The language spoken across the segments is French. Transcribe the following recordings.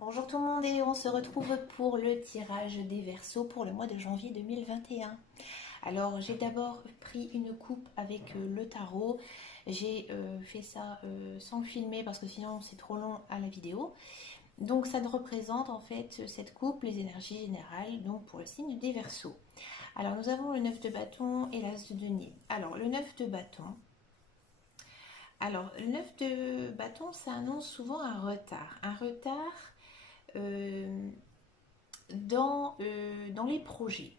Bonjour tout le monde et on se retrouve pour le tirage des Verseaux pour le mois de janvier 2021. Alors j'ai d'abord pris une coupe avec le tarot. J'ai fait ça sans le filmer parce que sinon c'est trop long à la vidéo. Donc ça représente en fait cette coupe, les énergies générales, donc pour le signe des Verseaux. Alors nous avons le 9 de bâton et l'as de denier. Alors le 9 de bâton. Alors le 9 de bâton, ça annonce souvent un retard. Un retard euh, dans les projets.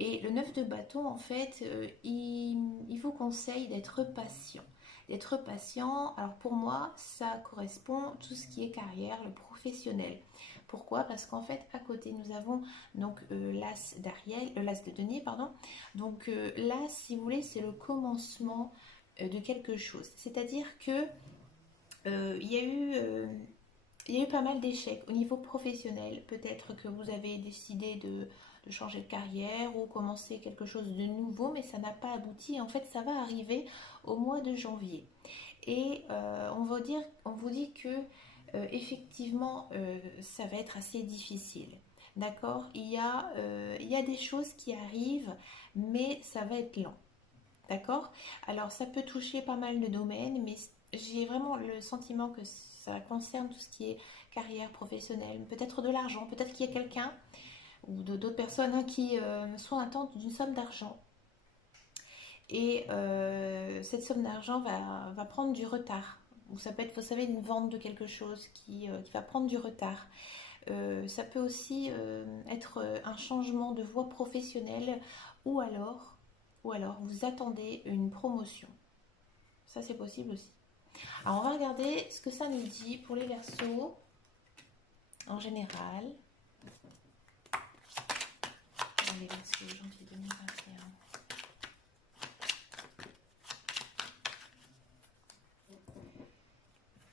Et le 9 de bâton, en fait, il vous conseille d'être patient. D'être patient, alors pour moi, ça correspond tout ce qui est carrière, le professionnel. Pourquoi? Parce qu'en fait, à côté, nous avons donc l'as d'Ariel, l'as de denier, pardon. Donc là, si vous voulez, c'est le commencement de quelque chose. C'est-à-dire que il y a eu il y a eu pas mal d'échecs au niveau professionnel. Peut-être que vous avez décidé de changer de carrière ou commencer quelque chose de nouveau, mais ça n'a pas abouti. En fait, ça va arriver au mois de janvier. Et on vous dit que effectivement, ça va être assez difficile. D'accord? Il y a des choses qui arrivent, mais ça va être lent. D'accord? Alors, ça peut toucher pas mal de domaines, mais j'ai vraiment le sentiment que ça concerne tout ce qui est carrière professionnelle, peut-être de l'argent, peut-être qu'il y a quelqu'un ou d'autres personnes qui sont en attente d'une somme d'argent. Et cette somme d'argent va prendre du retard. Ou ça peut être, vous savez, une vente de quelque chose qui va prendre du retard. Ça peut aussi être un changement de voie professionnelle ou alors, ou alors vous attendez une promotion. Ça, c'est possible aussi. Alors, on va regarder ce que ça nous dit pour les Verseaux en général. Les Verseaux, janvier 2021.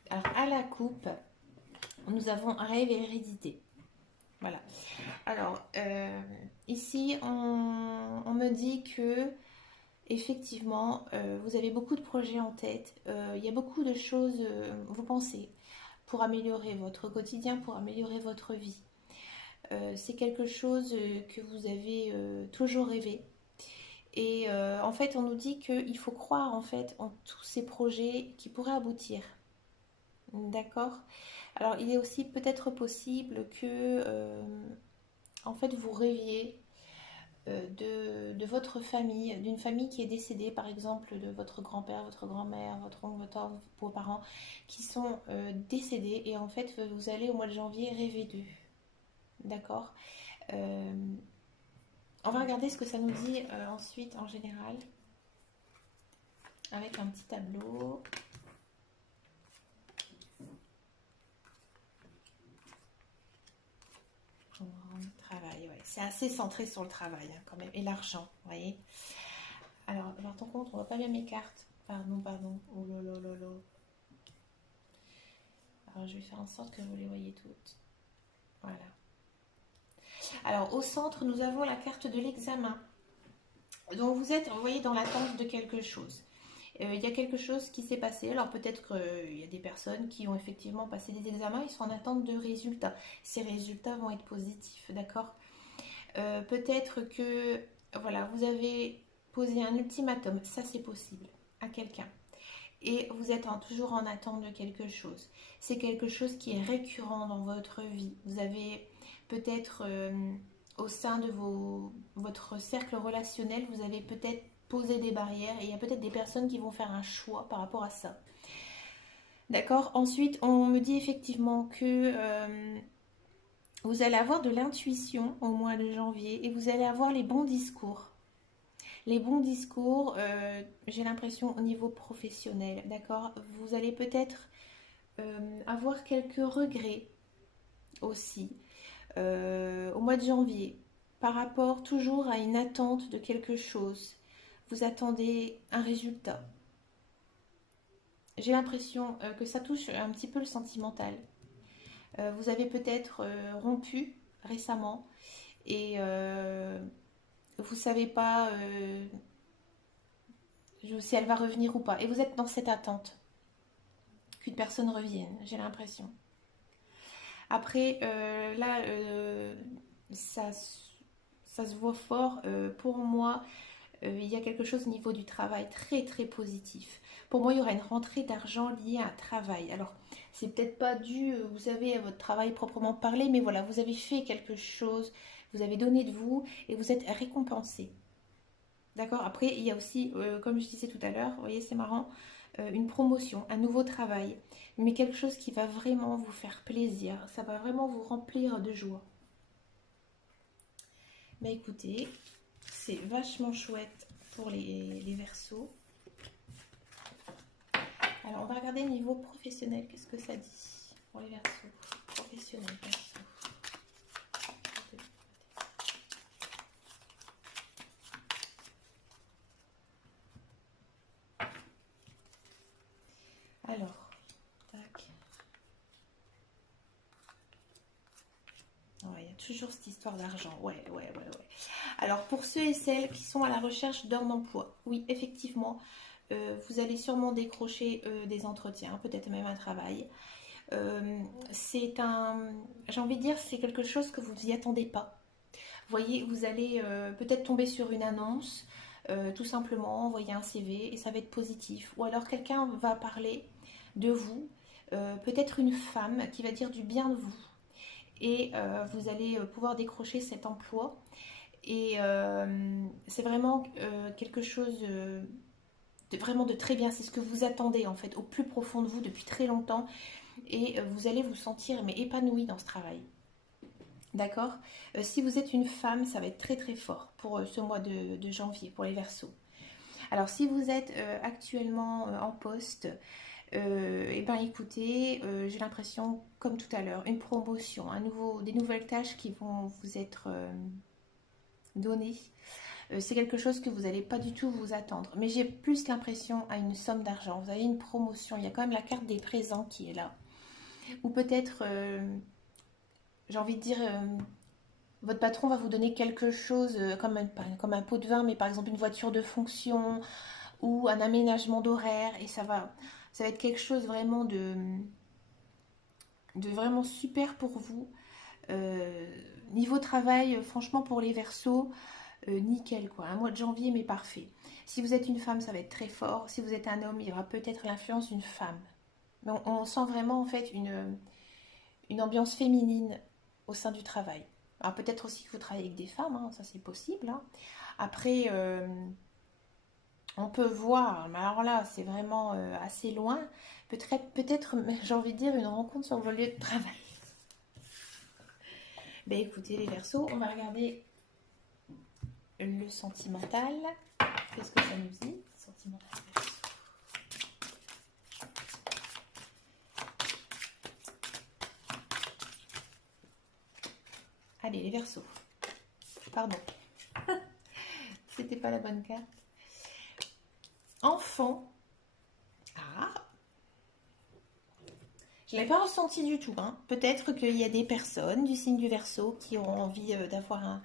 Alors, à la coupe, nous avons rêve et hérédité. Voilà. Alors, ici, on me dit que effectivement, vous avez beaucoup de projets en tête. Il y a beaucoup de choses, vous pensez, pour améliorer votre quotidien, pour améliorer votre vie. C'est quelque chose que vous avez toujours rêvé. Et en fait, on nous dit qu'il faut croire en fait en tous ces projets qui pourraient aboutir. D'accord? Alors, il est aussi peut-être possible que en fait vous rêviez de votre famille, d'une famille qui est décédée, par exemple de votre grand-père, votre grand-mère, votre oncle, vos parents, qui sont décédés et en fait vous allez au mois de janvier rêver d'eux. D'accord? Euh, on va regarder ce que ça nous dit ensuite en général avec un petit tableau. Travail, ouais. C'est assez centré sur le travail hein, quand même. Et l'argent, vous voyez. Alors, par contre, on voit pas bien mes cartes. Pardon, pardon. Oh là là là là. Alors, je vais faire en sorte que vous les voyez toutes. Voilà. Alors, au centre, nous avons la carte de l'examen. Donc, vous êtes, vous voyez, dans l'attente de quelque chose. Il y a quelque chose qui s'est passé. Alors, peut-être qu'il y a des personnes qui ont effectivement passé des examens, ils sont en attente de résultats. Ces résultats vont être positifs, d'accord? Peut-être que, voilà, vous avez posé un ultimatum, ça c'est possible, à quelqu'un. Et vous êtes toujours en attente de quelque chose. C'est quelque chose qui est récurrent dans votre vie. Vous avez peut-être au sein de votre cercle relationnel, vous avez peut-être posé des barrières et il y a peut-être des personnes qui vont faire un choix par rapport à ça. D'accord. Ensuite, on me dit effectivement que vous allez avoir de l'intuition au mois de janvier et vous allez avoir les bons discours. Les bons discours, j'ai l'impression au niveau professionnel, d'accord? Vous allez peut-être avoir quelques regrets aussi au mois de janvier par rapport toujours à une attente de quelque chose. Vous attendez un résultat. J'ai l'impression que ça touche un petit peu le sentimental. Vous avez peut-être rompu récemment et vous savez pas si elle va revenir ou pas. Et vous êtes dans cette attente qu'une personne revienne, j'ai l'impression. Après, là, ça se voit fort. Pour moi, il y a quelque chose au niveau du travail très très positif. Pour moi, il y aura une rentrée d'argent liée à un travail. Alors, c'est peut-être pas dû, vous savez, à votre travail proprement parlé, mais voilà, vous avez fait quelque chose, vous avez donné de vous et vous êtes récompensé. D'accord? Après, il y a aussi, comme je disais tout à l'heure, vous voyez, c'est marrant, une promotion, un nouveau travail, mais quelque chose qui va vraiment vous faire plaisir, ça va vraiment vous remplir de joie. Bah écoutez, c'est vachement chouette pour les Verseaux. Alors, on va regarder niveau professionnel, qu'est-ce que ça dit pour les Verseaux? Professionnel, Verseau. Alors, tac. Ouais, il y a toujours cette histoire d'argent. Ouais, ouais, ouais, ouais. Alors, pour ceux et celles qui sont à la recherche d'un emploi, oui, effectivement, vous allez sûrement décrocher des entretiens, peut-être même un travail. Euh, c'est un, j'ai envie de dire, c'est quelque chose que vous n'y attendez pas. Vous voyez, vous allez peut-être tomber sur une annonce, tout simplement, envoyer un CV et ça va être positif. Ou alors quelqu'un va parler de vous, peut-être une femme qui va dire du bien de vous. Et vous allez pouvoir décrocher cet emploi. Et c'est vraiment quelque chose vraiment de très bien. C'est ce que vous attendez en fait au plus profond de vous depuis très longtemps. Et vous allez vous sentir mais épanoui dans ce travail. D'accord. Si vous êtes une femme, ça va être très très fort pour ce mois de janvier, pour les Verseaux. Alors si vous êtes actuellement en poste, eh ben écoutez, j'ai l'impression, comme tout à l'heure, une promotion, des nouvelles tâches qui vont vous être données. C'est quelque chose que vous n'allez pas du tout vous attendre. Mais j'ai plus l'impression à une somme d'argent. Vous avez une promotion, il y a quand même la carte des présents qui est là. Ou peut-être, j'ai envie de dire, votre patron va vous donner quelque chose comme un pot de vin, mais par exemple une voiture de fonction ou un aménagement d'horaire. Et ça va être quelque chose vraiment de vraiment super pour vous. Niveau travail, franchement pour les Verseaux, nickel quoi. Un mois de janvier mais parfait. Si vous êtes une femme, ça va être très fort. Si vous êtes un homme, il y aura peut-être l'influence d'une femme. Mais on sent vraiment en fait une ambiance féminine au sein du travail. Alors peut-être aussi que vous travaillez avec des femmes, hein, ça c'est possible, hein. Après, on peut voir, mais alors là c'est vraiment assez loin. Peut-être, j'ai envie de dire, une rencontre sur vos lieux de travail. Ben écoutez les Verseaux, on va regarder le sentimental. Qu'est-ce que ça nous dit? Sentimental. Allez, les Verseaux. Pardon. C'était pas la bonne carte. Enfant. Ah. Je ne l'ai pas ressenti du tout, hein. Peut-être qu'il y a des personnes du signe du Verseau qui auront envie d'avoir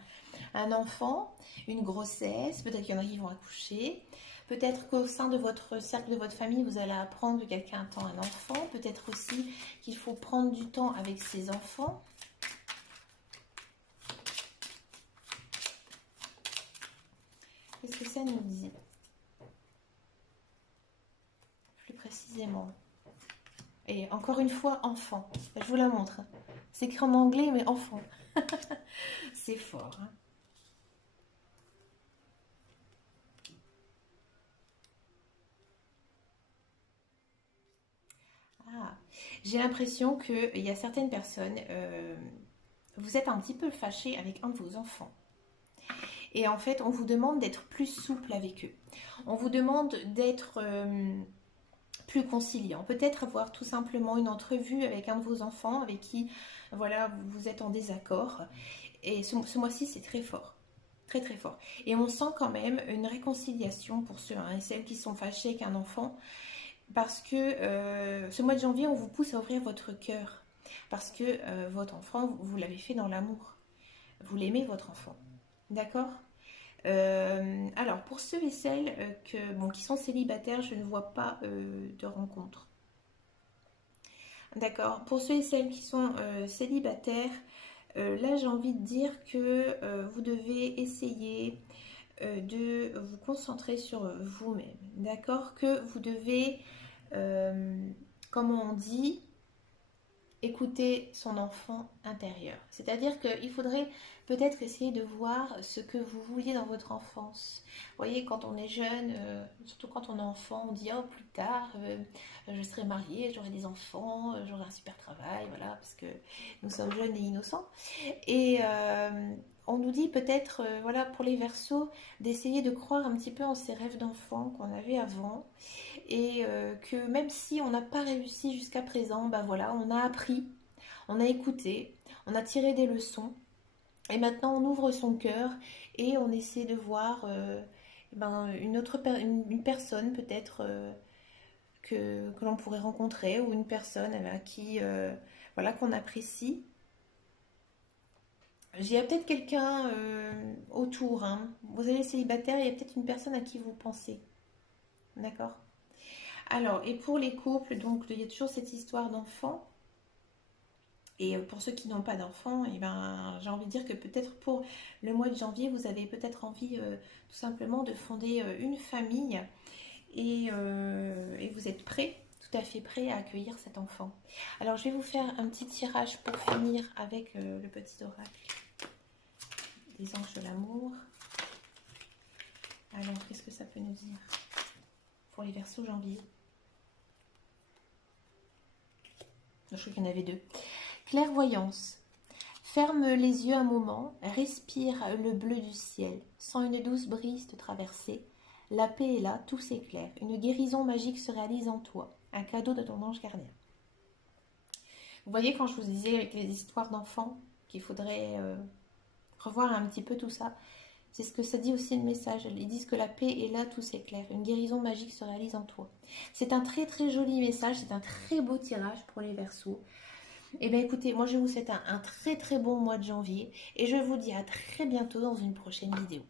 un enfant, une grossesse. Peut-être qu'il y en a qui vont accoucher. Peut-être qu'au sein de votre cercle, de votre famille, vous allez apprendre que quelqu'un attend un enfant. Peut-être aussi qu'il faut prendre du temps avec ses enfants. Qu'est-ce que ça nous dit plus précisément? Et encore une fois, enfant. Je vous la montre. C'est écrit en anglais, mais enfant. C'est fort, hein. Ah. J'ai l'impression qu'il y a certaines personnes, vous êtes un petit peu fâché avec un de vos enfants. Et en fait, on vous demande d'être plus souple avec eux. On vous demande d'être plus conciliant. Peut-être avoir tout simplement une entrevue avec un de vos enfants avec qui, voilà, vous êtes en désaccord. Et ce mois-ci, c'est très fort. Très très fort. Et on sent quand même une réconciliation pour ceux et celles qui sont fâchés avec un enfant. Parce que ce mois de janvier, on vous pousse à ouvrir votre cœur. Parce que votre enfant, vous l'avez fait dans l'amour. Vous l'aimez, votre enfant. D'accord. Alors, pour ceux et celles qui sont célibataires, je ne vois pas de rencontre. D'accord. Pour ceux et celles qui sont célibataires, là j'ai envie de dire que vous devez essayer de vous concentrer sur vous-même. D'accord? Que vous devez, euh, comme on dit, écouter son enfant intérieur. C'est-à-dire qu'il faudrait peut-être essayer de voir ce que vous vouliez dans votre enfance. Vous voyez, quand on est jeune, surtout quand on est enfant, on dit oh plus tard, je serai mariée, j'aurai des enfants, j'aurai un super travail, voilà, parce que nous sommes jeunes et innocents. Et on nous dit peut-être, voilà, pour les Verseaux, d'essayer de croire un petit peu en ces rêves d'enfant qu'on avait avant et que même si on n'a pas réussi jusqu'à présent, ben voilà, on a appris, on a écouté, on a tiré des leçons et maintenant on ouvre son cœur et on essaie de voir ben, une personne peut-être que l'on pourrait rencontrer ou une personne à qui voilà qu'on apprécie. Il y a peut-être quelqu'un autour, hein. Vous êtes célibataire, il y a peut-être une personne à qui vous pensez. D'accord? Alors, et pour les couples, donc il y a toujours cette histoire d'enfant. Et pour ceux qui n'ont pas d'enfants, eh ben, j'ai envie de dire que peut-être pour le mois de janvier, vous avez peut-être envie tout simplement de fonder une famille et vous êtes prêt, tout à fait prêt à accueillir cet enfant. Alors, je vais vous faire un petit tirage pour finir avec le petit oracle des anges de l'amour. Alors, qu'est-ce que ça peut nous dire pour les Verseaux janvier? Je crois qu'il y en avait deux. Clairvoyance. Ferme les yeux un moment, respire le bleu du ciel. Sens une douce brise te traverser. La paix est là, tout s'éclaire. Une guérison magique se réalise en toi. Un cadeau de ton ange gardien. Vous voyez quand je vous disais avec les histoires d'enfants qu'il faudrait revoir un petit peu tout ça. C'est ce que ça dit aussi le message. Ils disent que la paix est là, tout s'éclaire. Une guérison magique se réalise en toi. C'est un très très joli message. C'est un très beau tirage pour les Verseaux. Eh bien écoutez, moi je vous souhaite un très très bon mois de janvier et je vous dis à très bientôt dans une prochaine vidéo.